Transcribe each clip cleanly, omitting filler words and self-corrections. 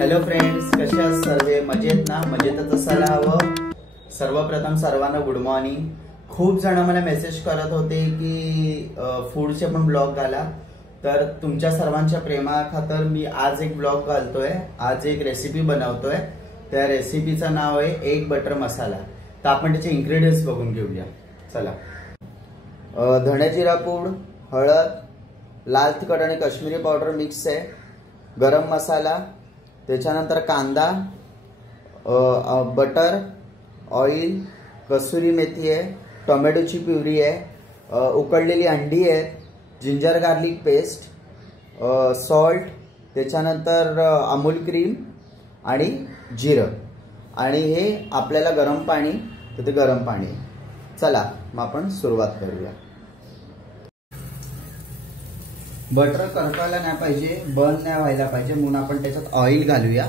Hello friends, कसे आहात सर्व? मजेत ना? मजेतच असायला हवं. सर्वप्रथम सर्वांना गुड मॉर्निंग. खूप जण मला मेसेज करत होते की फूडचे पण ब्लॉग घाला, तर तुमच्या सर्वांच्या प्रेमाखातर मी आज एक ब्लॉग घालतोय. आज एक रेसिपी बनवतोय. त्या रेसिपीचं नाव आहे एग बटर मसाला. तर आपण त्याचे इन्ग्रेडियंट्स बघून घेऊया. चला. धणे जिरा पूड, हळद, लाल तिखट आणि काश्मीरी पावडर मिक्स आहे, गरम मसाला, त्याच्यानंतर कांदा, बटर, ऑइल, कसुरी मेथी आहे, टोमॅटोची प्युरी आहे, उकळलेली अंडी आहेत, जिंजर गार्लिक पेस्ट, सॉल्ट, त्याच्यानंतर अमूल क्रीम आणि जिरं, आणि हे आपल्याला गरम पाणी, तर ते गरम पाणी. चला मग आपण सुरुवात करूया. बटर करपायला नाही पाहिजे, बर्न नाही व्हायला पाहिजे, म्हणून आपण त्याच्यात ऑइल घालूया.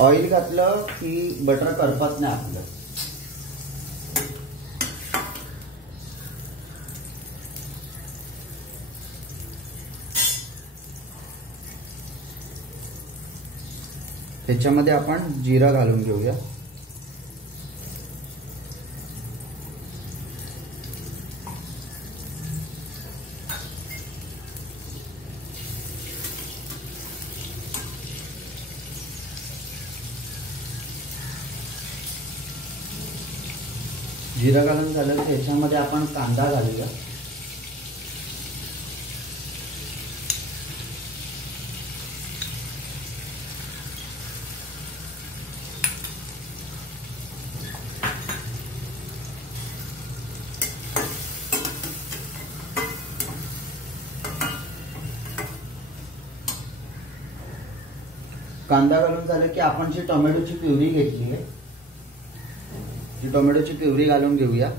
ऑइल घातलं की बटर करपत नाही आपलं. त्याच्यामध्ये आपण जिरा घालून घेऊया. जिरा घालून झालं की त्याच्यामध्ये आपण कांदा घालूया. कांदा घालून झालं की आपण जी टोमॅटोची प्युरी घेतली आहे, ती टोमॅटोची प्युरी घालून घेऊया.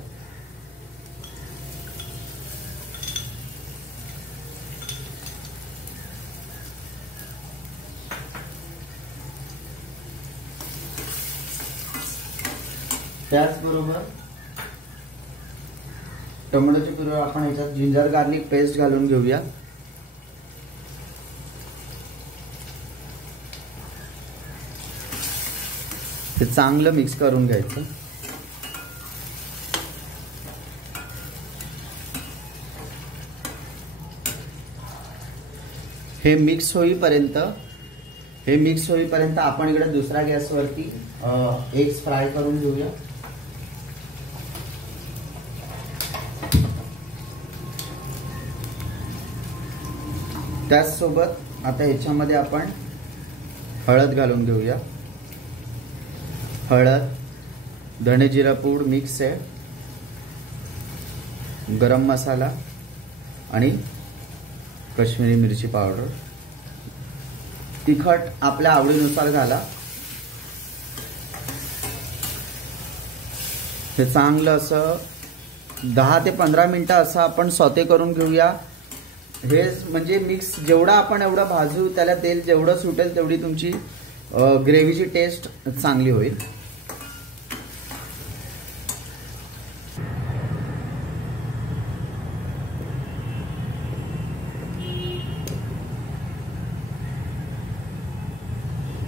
त्याचबरोबर टोमॅटोची प्युरी आपण ह्याच्यात जिंजर गार्लिक पेस्ट घालून घेऊया. ते चांगलं मिक्स करून घ्यायचं. हे मिक्स होईपर्यंत आपण इकडे दुसऱ्या गॅसवरती एग्स फ्राय करून घेऊया. त्याचसोबत आता ह्याच्यामध्ये आपण हळद घालून घेऊया. हळद, धणे जिरा पूड मिक्स आहे, गरम मसाला आणि काश्मीरी मिरची पावडर. तिखट आपल्या आवडीनुसार घाला. हे चांगलं असं 10 ते 15 मिनिटं असं आपण सॉते करून घेऊया. हे म्हणजे मिक्स जेवढा आपण एवढा भाजू, त्याला तेल जेवढं सुटेल तेवढी तुमची ग्रेव्हीची टेस्ट चांगली होईल.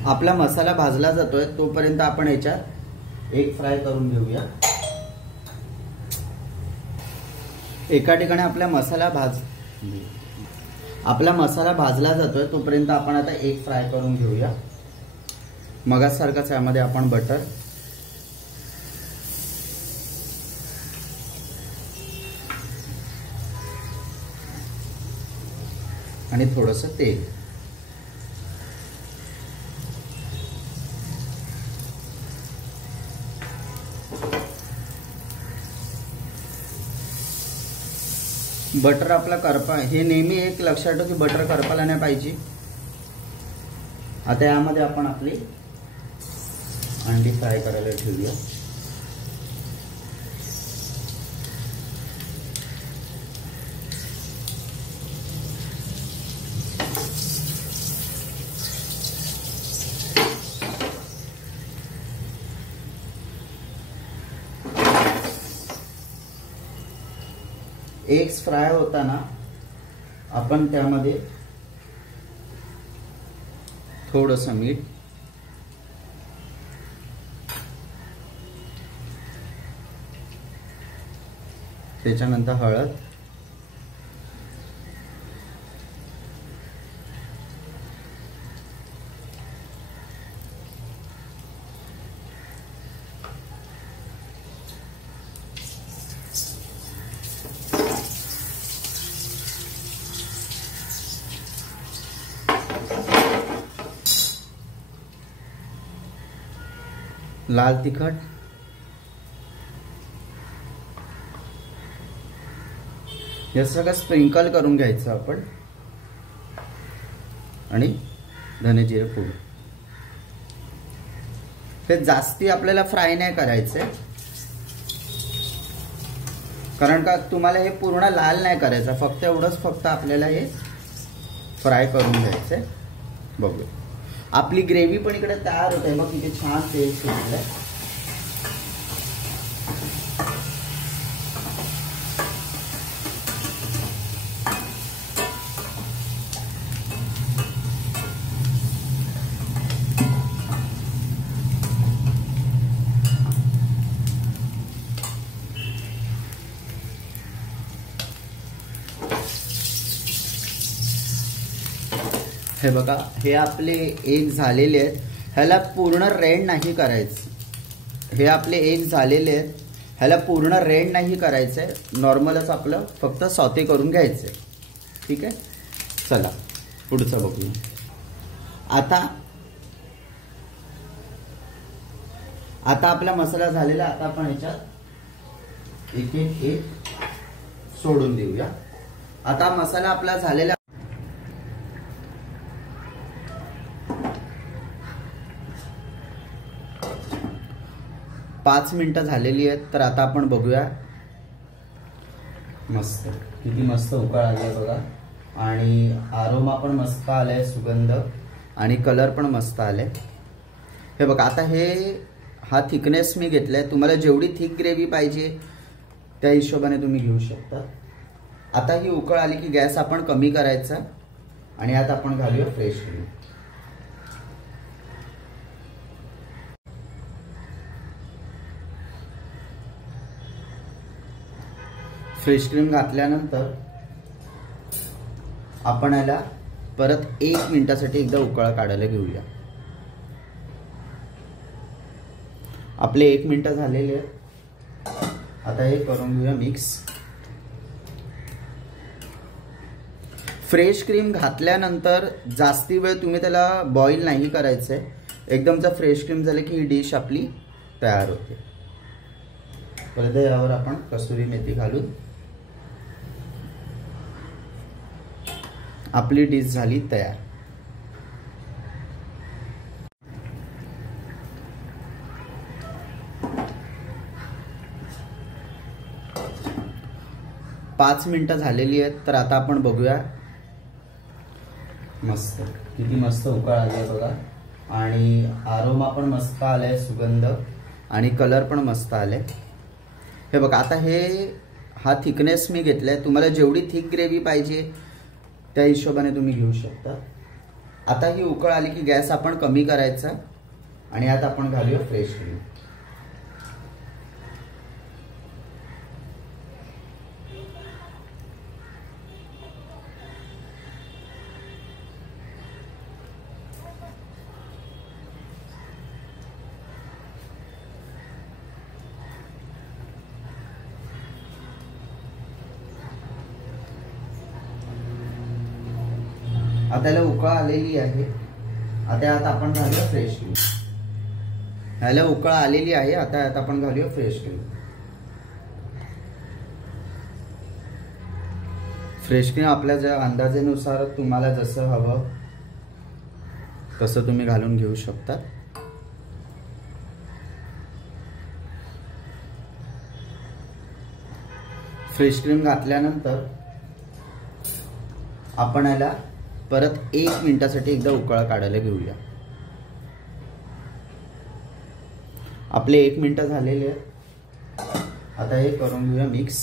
आपला मसाला भाजला जातोय तोपर्यंत आपण याच्यात एग फ्राय करून घेऊया. एका ठिकाणी आपला मसाला भाजला जातोय तोपर्यंत आपण आता एग फ्राय करून घेऊया. मगासारखाच यामध्ये आपण बटर, आणि थोडंसं तेल. बटर आपला करपा, हे नेहमी एक लक्षात ठेव की बटर करपायला नाही पाहिजे. आता यामध्ये आपण आपली अंडी फ्राय करायला ठेवूया. एग्स फ्राय होताना आपण त्यामध्ये थोडंसं मीठ, त्याच्यानंतर हळद, लाल तिखट, हे सगळं स्प्रिंकल करून घ्यायचं आपण, आणि धने जिरे पूड. हे जास्ती आपल्याला फ्राय नाही करायचे, कारण का तुम्हाला हे पूर्ण लाल नाही करायचं, फक्त एवढंच, फक्त आपल्याला हे फ्राय करून घ्यायचंय. बघूया आपली ग्रेव्ही पण इकडे तयार होते. मग इथे छान तेल सुटलंय. हे बघा, हे आपले एग झालेले आहेत. ह्याला पूर्ण रेड नाही करायचं. हे आपले एग झालेले आहेत, ह्याला पूर्ण रेड नाही करायचंय, नॉर्मलच आपलं फक्त सॉते करून घ्यायचंय. ठीक आहे, चला पुढचं बघूया. आता आपला मसाला झालेला. आता आपण ह्याच्यात एक एक एक सोडून देऊया. आता मसाला आपला झालेला. 5 मिनिटं झालेली आहेत. तर आता आपण बघूया. मस्त, किती मस्त उकळ आली बघा, आणि आरोमा पण मस्त आलाय, सुगंध आणि कलर पण मस्त आलाय. हे बघा, आता हा थिकनेस मी घेतलाय. तुम्हाला जेवढी थिक ग्रेव्ही पाहिजे त्या हिशोबाने तुम्ही घेऊ शकता. आता ही उकळ आली की गॅस आपण कमी करायचा, आणि आता आपण घालूया फ्रेश क्रीम. फ्रेश क्रीम घातल्यानंतर आपण याला परत 1 मिनिटासाठी एकदा उकळ काढायला घेऊया. आपले 1 मिनिट झालेले आहेत. आता हे करून घेऊया मिक्स. फ्रेश क्रीम घातल्यानंतर जास्ती वेळ तुम्ही त्याला बॉईल नाही करायचंय. एकदम जर फ्रेश क्रीम झाले की ही डिश आपली तयार होते. परत यावर आपण कसुरी मेथी घालून आपली डिश झाली तयार. पाच मिनिटं झालेली आहेत. तर आता आपण बघूया. मस्त, किती मस्त उकळ आली बघा, आणि आरोमा पण मस्त आलाय, सुगंध आणि कलर पण मस्त आलाय. हे बघा, आता हा थिकनेस मी घेतलाय. तुम्हाला जेवढी थिक ग्रेव्ही पाहिजे त्या हिशोबाने तुम्ही घेऊ शकता. आता ही उकळ आली की गॅस आपण कमी करायचा, आणि आता आपण घालूया फ्रेश क्रीम. आता याला उकळ आलेली आहे. आता आपण घालूया फ्रेश क्रीम. ह्याला उकळ आलेली आहे. आता आपण घालूया फ्रेश क्रीम. फ्रेश क्रीम आपल्या ज्या अंदाजानुसार तुम्हाला जसं हवं तसं तुम्ही घालून घेऊ शकता. फ्रेश क्रीम घातल्यानंतर आपण याला परत 1 मिनिटासाठी एकदा उकळ काढायला घेऊया. आपले 1 मिनिट झालेले आहेत. आता हे करून घेऊया मिक्स.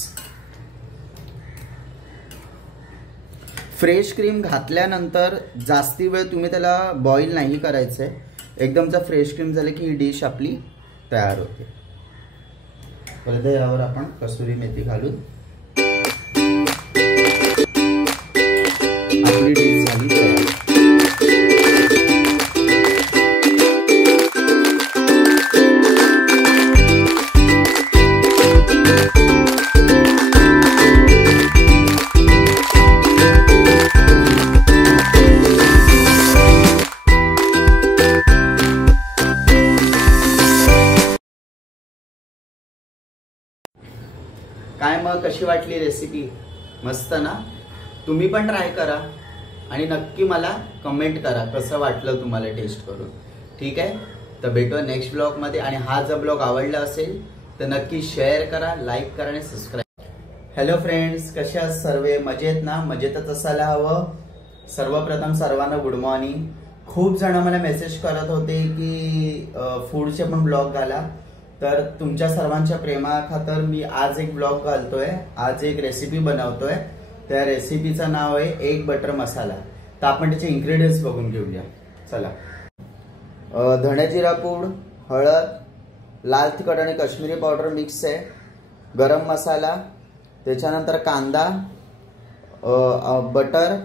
फ्रेश क्रीम घातल्यानंतर जास्ती वेळ तुम्ही त्याला बॉईल नाही करायचंय. एकदम जर फ्रेश क्रीम झाले की ही डिश आपली तयार होते. परत यावर आपण कसुरी मेथी घालून आपली डिश झाली तयार. काय मग कशी वाटली रेसिपी? मस्त ना? तुम्ही पण ट्राय करा आणि नक्की मला कमेंट करा कसं वाटलं तुम्हाला टेस्ट करून. ठीक आहे, तर भेटूया नेक्स्ट ब्लॉग मध्ये. आणि हा जर ब्लॉग आवडला असेल तर नक्की शेअर करा, लाईक करा आणि सबस्क्राईब. हॅलो फ्रेंड्स, कसे आहात सर्वे? मजेत ना? मजेतच असायला हवं. सर्वप्रथम सर्वांना गुड मॉर्निंग. खूप जण मला मेसेज करत होते की फूडचे पण ब्लॉग घाला. तर तुमच्या सर्वांच्या प्रेमाखातर मी आज एक ब्लॉग घालतोय. आज एक रेसिपी बनवतोय. त्या रेसिपीचं नाव आहे एग बटर मसाला. तर आपण त्याचे इन्ग्रेडियंट्स बघून घेऊया. चला. धणे जिरा पूड, हळद, लाल तिखट आणि काश्मीरी पावडर मिक्स आहे, गरम मसाला, त्याच्यानंतर कांदा, बटर,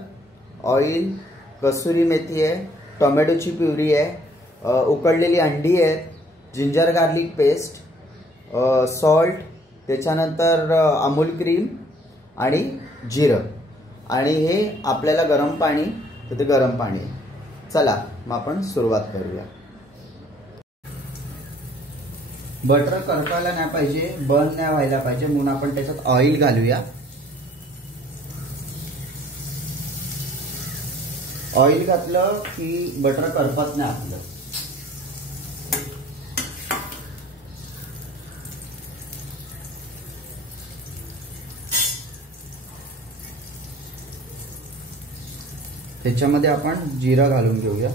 ऑइल, कसुरी मेथी आहे, टोमॅटोची प्युरी आहे, उकडलेली अंडी आहे, जिंजर गार्लिक पेस्ट, सॉल्ट, त्याच्यानंतर अमूल क्रीम आणि जिरं. आणि हे आपल्याला गरम पाणी, तर ते गरम पाणी. चला मग आपण सुरुवात करूया. बटर करपायला नाही पाहिजे, बर्न नाही व्हायला पाहिजे, म्हणून आपण त्याच्यात ऑइल घालूया. ऑइल घातलं की बटर करपत नाही आपलं. त्याच्यामध्ये आपण जिरा घालून घेऊया.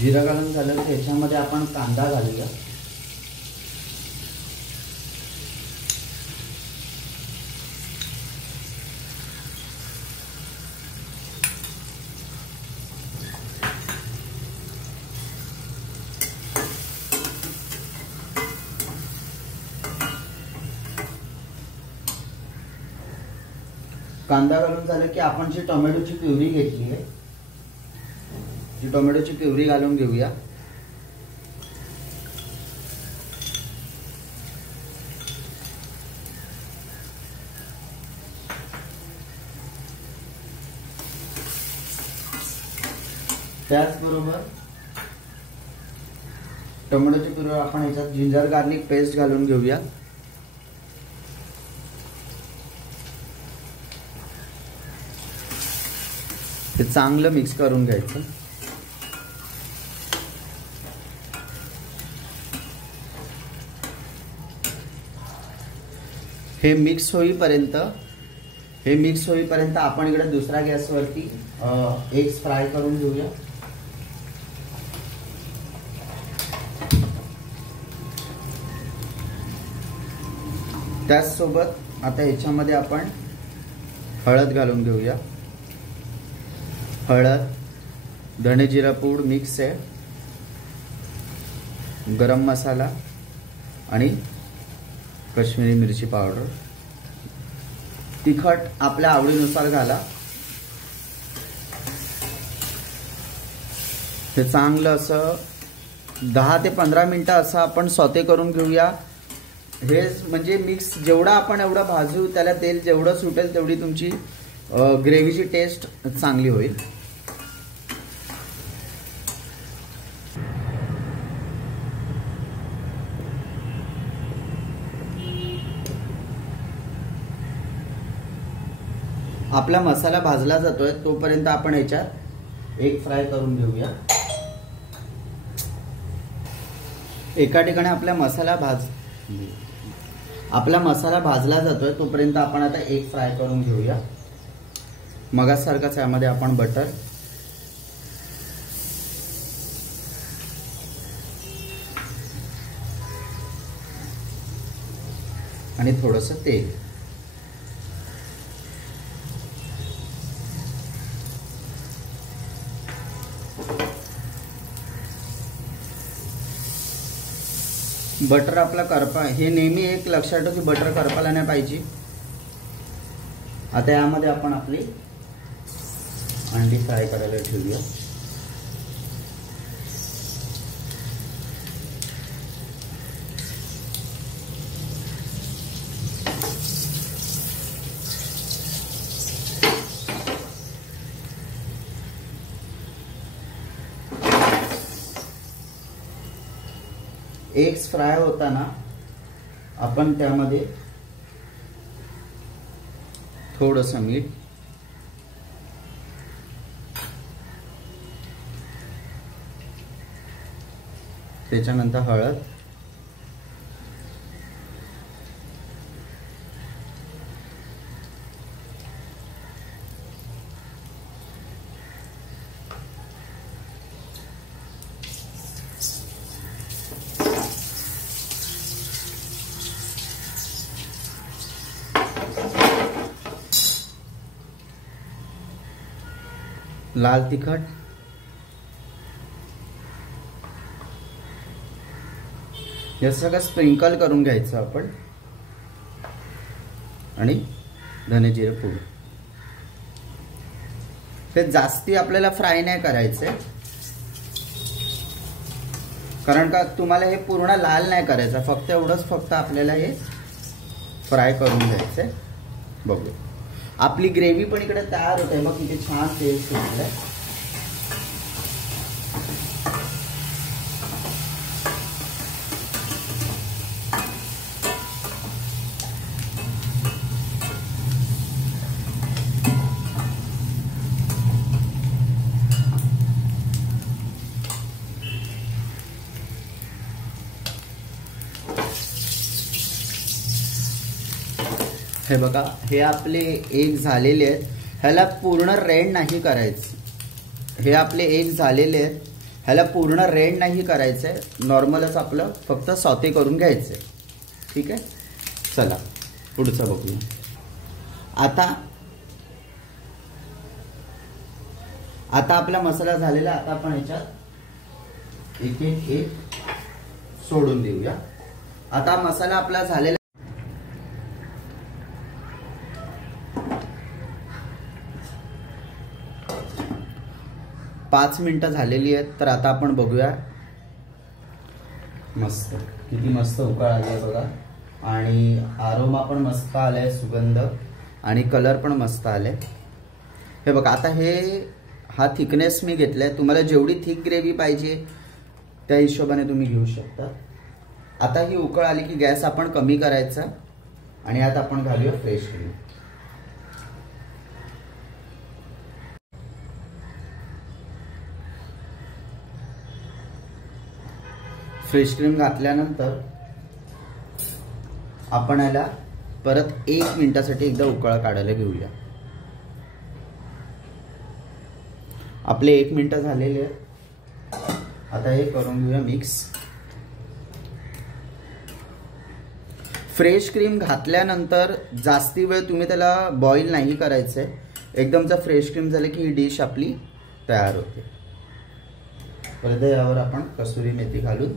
जिरा घालून झालं तर त्याच्यामध्ये आपण कांदा घालूया. कांदा घालून झालं की आपण जी टोमॅटोची प्युरी घेतली आहे, जी टोमॅटोची प्युरी घालून घेऊया. त्याचबरोबर टोमॅटोची प्युरी आपण ह्याच्यात जिंजर गार्लिक पेस्ट घालून घेऊया. ते चांगलं मिक्स करून घ्यायचं. हे मिक्स होईपर्यंत आपण इकडे दुसऱ्या गॅसवरती एग्स फ्राय करून घेऊया. त्याचसोबत आता ह्याच्यामध्ये आपण हळद घालून घेऊया. हळद, धणे जिरा पूड मिक्स आहे, गरम मसाला आणि काश्मीरी मिरची पावडर. तिखट आपल्या आवडीनुसार घाला. हे चांगलं असं 10 ते 15 मिनिटं असं आपण सॉते करून घेऊया. हे म्हणजे मिक्स जेवढा आपण एवढं भाजू, त्याला तेल जेवढं सुटेल तेवढी तुमची ग्रेव्हीची टेस्ट चांगली होईल. आपला मसाला भाजला जातोय तोपर्यंत आपण याच्यात एग फ्राय करून घेऊया. एका ठिकाणी आपला मसाला आपला मसाला भाजला जातोय तोपर्यंत आपण आता एग फ्राय करून घेऊया. मगासारखाच यामध्ये आपण बटर आणि थोडंसं तेल. बटर आपला करपा, हे नेहमी एक लक्षात ठेव की बटर करपायला नाही पाहिजे. आता यामध्ये आपण आपली अंडी फ्राय करायला ठेवूया. एग्स फ्राय होताना आपण त्यामध्ये थोडंसं मीठ, त्याच्यानंतर हळद, लाल तिखट, हे सगळं स्प्रिंकल करून घ्यायचं आपण आणि धने जिरे पूड. ते जास्ती आपल्याला फ्राय नाही करायचंय, कारण का तुम्हाला हे पूर्ण लाल नाही करायचं, फक्त एवढंच फक्त आपल्याला हे फ्राय करून घ्यायचंय. बघू आपली ग्रेव्ही पण इकडे तयार होते. मग इथे छान तेल सुटलंय. हे बघा, हे आपले एग झालेले आहेत. ह्याला पूर्ण रेड नाही करायचं. हे आपले एग झालेले आहेत, ह्याला पूर्ण रेड नाही करायचंय, नॉर्मलच आपलं फक्त सॉते करून घ्यायचंय. ठीक आहे, चला पुढचं बघूया. आता आपला मसाला झालेला. आता आपण ह्याच्यात एक एक एक सोडून देऊया. आता मसाला आपला झालेला 5 मिनिटं झालेली आहेत. तर आता आपण बघूया. मस्त, किती मस्त उकळ आली आहे बघा. आणि आरोमा पण मस्त आलाय, सुगंध आणि कलर पण मस्त आलाय. हे बघा, आता हा थिकनेस मी घेतलाय. तुम्हाला जेवढी थिक ग्रेव्ही पाहिजे त्या हिशोबाने तुम्ही घेऊ शकता. आता ही उकळ आली की गॅस आपण कमी करायचा आणि आता आपण घालूया फ्रेश क्रीम. फ्रेश क्रीम घातल्यानंतर आपण याला परत 1 मिनिटासाठी एकदा उकळ काढायला घेऊया. आपले 1 मिनिट झालेले आहेत. आता हे करून घेऊया मिक्स. फ्रेश क्रीम घातल्यानंतर जास्ती वेळ तुम्ही त्याला बॉईल नाही करायचंय. एकदमचा फ्रेश क्रीम झाले की ही डिश आपली तयार होते. परत यावर आपण कसुरी मेथी घालून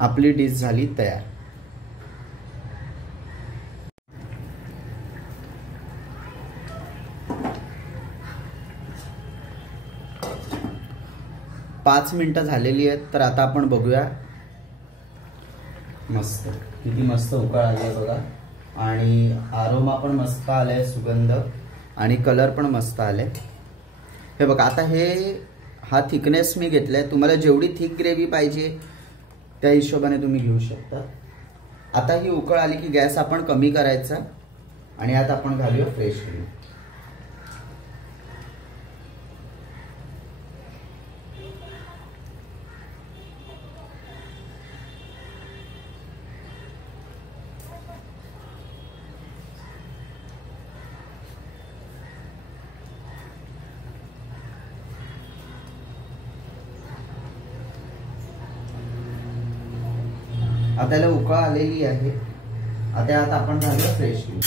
आपली डिश झाली तयार. पाच मिनिटं झालेली आहेत. तर आता आपण बघूया. मस्त, किती मस्त उकळ आली आहे बघा. आणि आरोमा पण मस्त आलाय, सुगंध आणि कलर पण मस्त आलाय. हे बघा, आता हा थिकनेस मी घेतलाय. तुम्हाला जेवढी थिक ग्रेव्ही पाहिजे त्या हिशोबाने तुम्ही घेऊ शकता. आता ही उकळ आली की गॅस आपण कमी करायचा आणि आता आपण घालूया फ्रेश क्रीम. आता याला उकळ आलेली आहे. आता यात आपण घालूया फ्रेश क्रीम.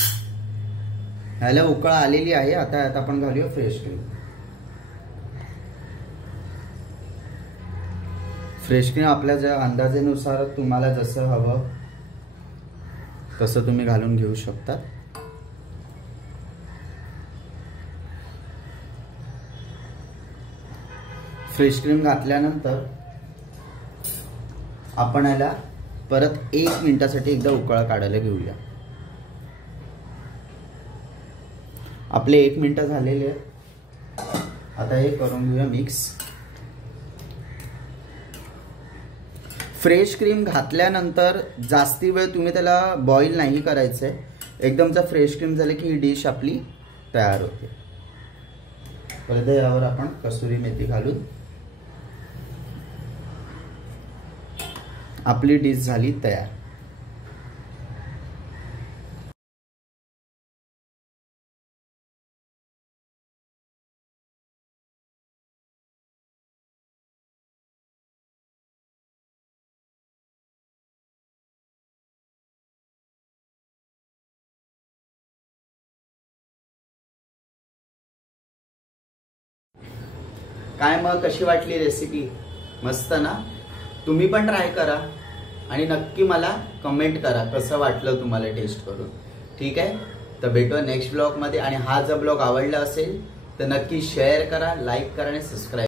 याला उकळ आलेली आहे. आता यात आपण घालूया फ्रेश क्रीम. फ्रेश क्रीम आपल्या ज्या अंदाजानुसार तुम्हाला जसं हवं तसं तुम्ही घालून घेऊ शकता. फ्रेश क्रीम घातल्यानंतर आपण याला परत 1 मिनिटासाठी एकदा उकळा काढायला घेऊया. आपले 1 मिनिट झालेले आहेत. आता हे करून घेऊया मिक्स. फ्रेश क्रीम घातल्यानंतर जास्ती वेळ तुम्ही त्याला बॉईल नाही करायचंय. एकदम जर फ्रेश क्रीम झाले की ही डिश आपली तयार होते. परत यावर आपण कसुरी मेथी घालून आपली डिश झाली तयार. काय मग कशी वाटली रेसिपी? मस्त ना? तुम्ही पण ट्राय करा आणि नक्की मला कमेंट करा कसं वाटलं तुम्हाला टेस्ट करून. ठीक आहे, तर भेटूया नेक्स्ट ब्लॉग मध्ये. आणि हा जर ब्लॉग आवडला असेल तर नक्की शेअर करा, लाईक करा आणि सबस्क्राईब